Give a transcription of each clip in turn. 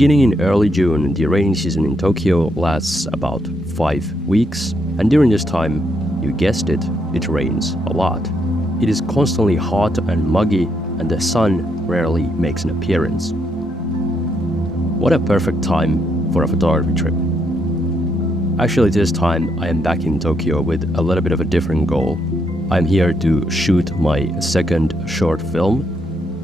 Beginning in early June, the rainy season in Tokyo lasts about 5 weeks, and during this time, you guessed it, it rains a lot. It is constantly hot and muggy, and the sun rarely makes an appearance. What a perfect time for a photography trip. Actually, this time I am back in Tokyo with a little bit of a different goal. I'm here to shoot my second short film.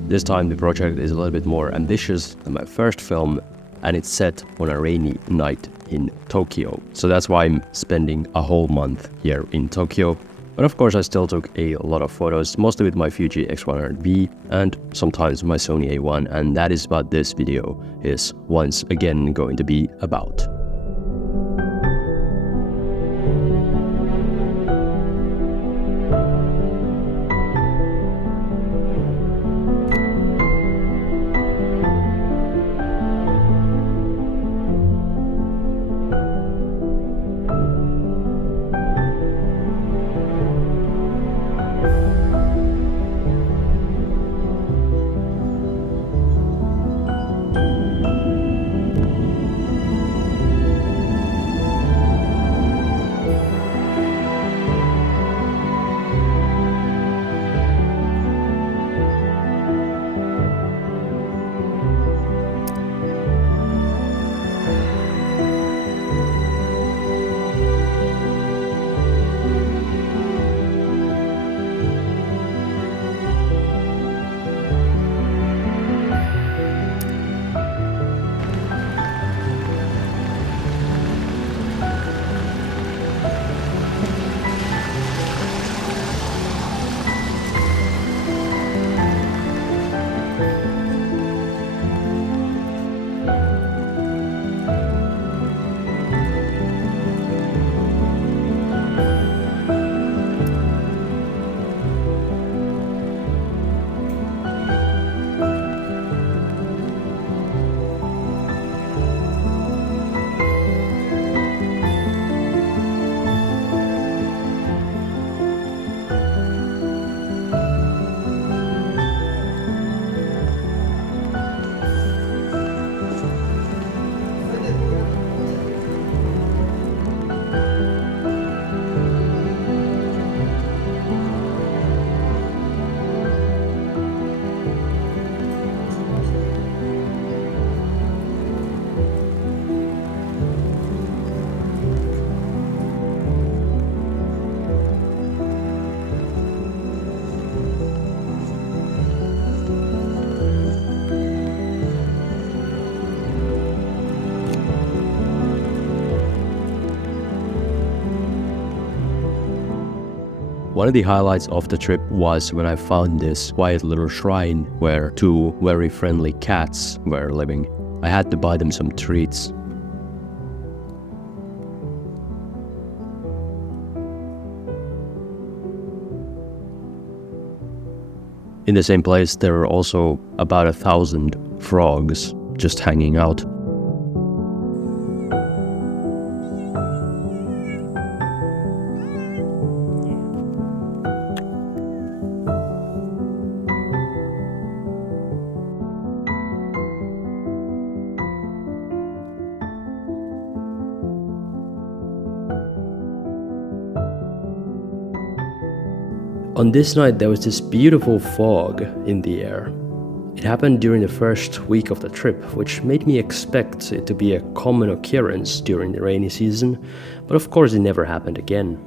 This time the project is a little bit more ambitious than my first film, and it's set on a rainy night in Tokyo. So that's why I'm spending a whole month here in Tokyo. But of course I still took a lot of photos, mostly with my Fuji x100v and sometimes my Sony A1, and that is what this video is once again going to be about. One of the highlights of the trip was when I found this quiet little shrine where two very friendly cats were living. I had to buy them some treats. In the same place, there were also about 1,000 frogs just hanging out. On this night, there was this beautiful fog in the air. It happened during the first week of the trip, which made me expect it to be a common occurrence during the rainy season, but of course it never happened again.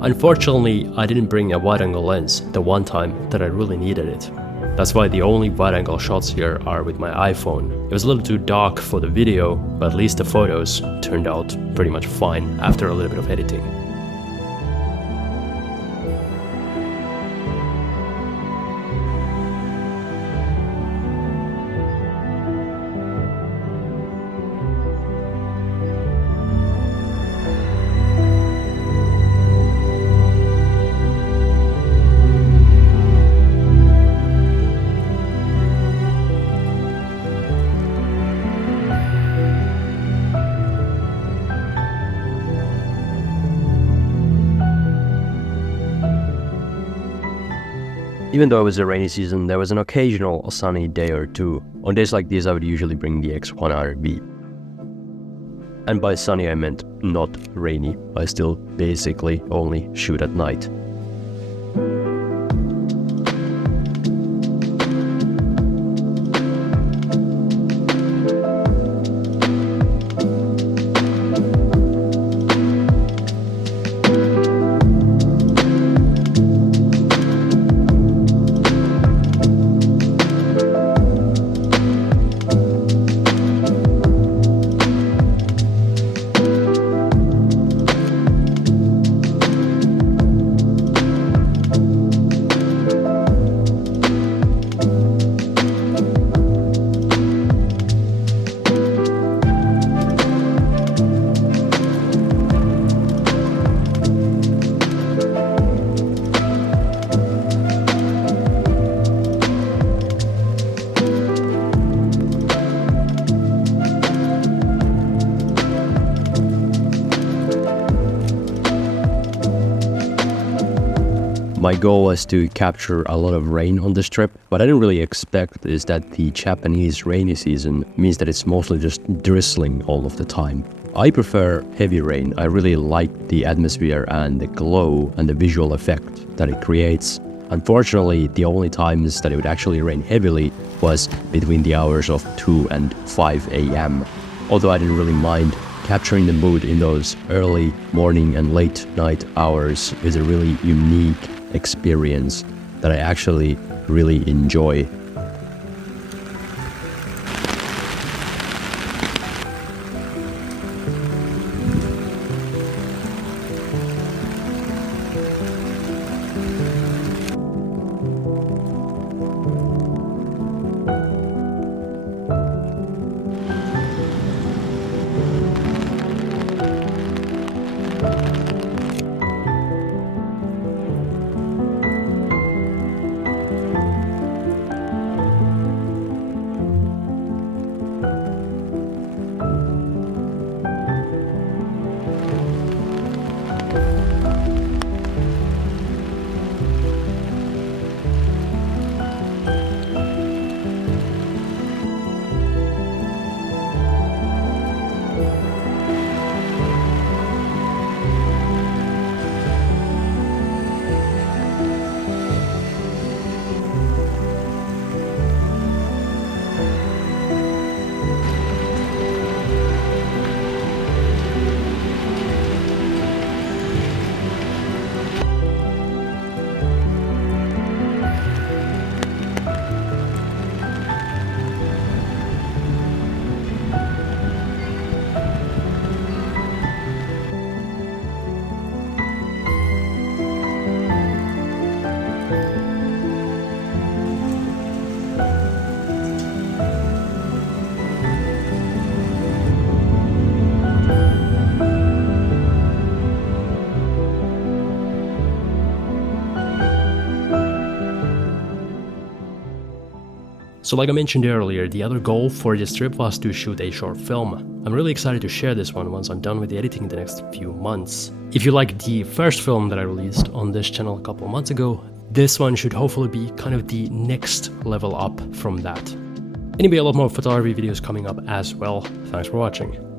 Unfortunately, I didn't bring a wide-angle lens the one time that I really needed it. That's why the only wide-angle shots here are with my iPhone. It was a little too dark for the video, but at least the photos turned out pretty much fine after a little bit of editing. Even though it was a rainy season, there was an occasional sunny day or two. On days like these, I would usually bring the X100v. And by sunny, I meant not rainy. I still basically only shoot at night. My goal was to capture a lot of rain on this trip. What I didn't really expect is that the Japanese rainy season means that it's mostly just drizzling all of the time. I prefer heavy rain. I really like the atmosphere and the glow and the visual effect that it creates. Unfortunately, the only times that it would actually rain heavily was between the hours of 2 and 5 a.m. Although I didn't really mind, capturing the mood in those early morning and late night hours is a really unique experience that I actually really enjoy. So like I mentioned earlier, the other goal for this trip was to shoot a short film. I'm really excited to share this one once I'm done with the editing in the next few months. If you like the first film that I released on this channel a couple of months ago, this one should hopefully be kind of the next level up from that. Anyway, a lot more photography videos coming up as well. Thanks for watching.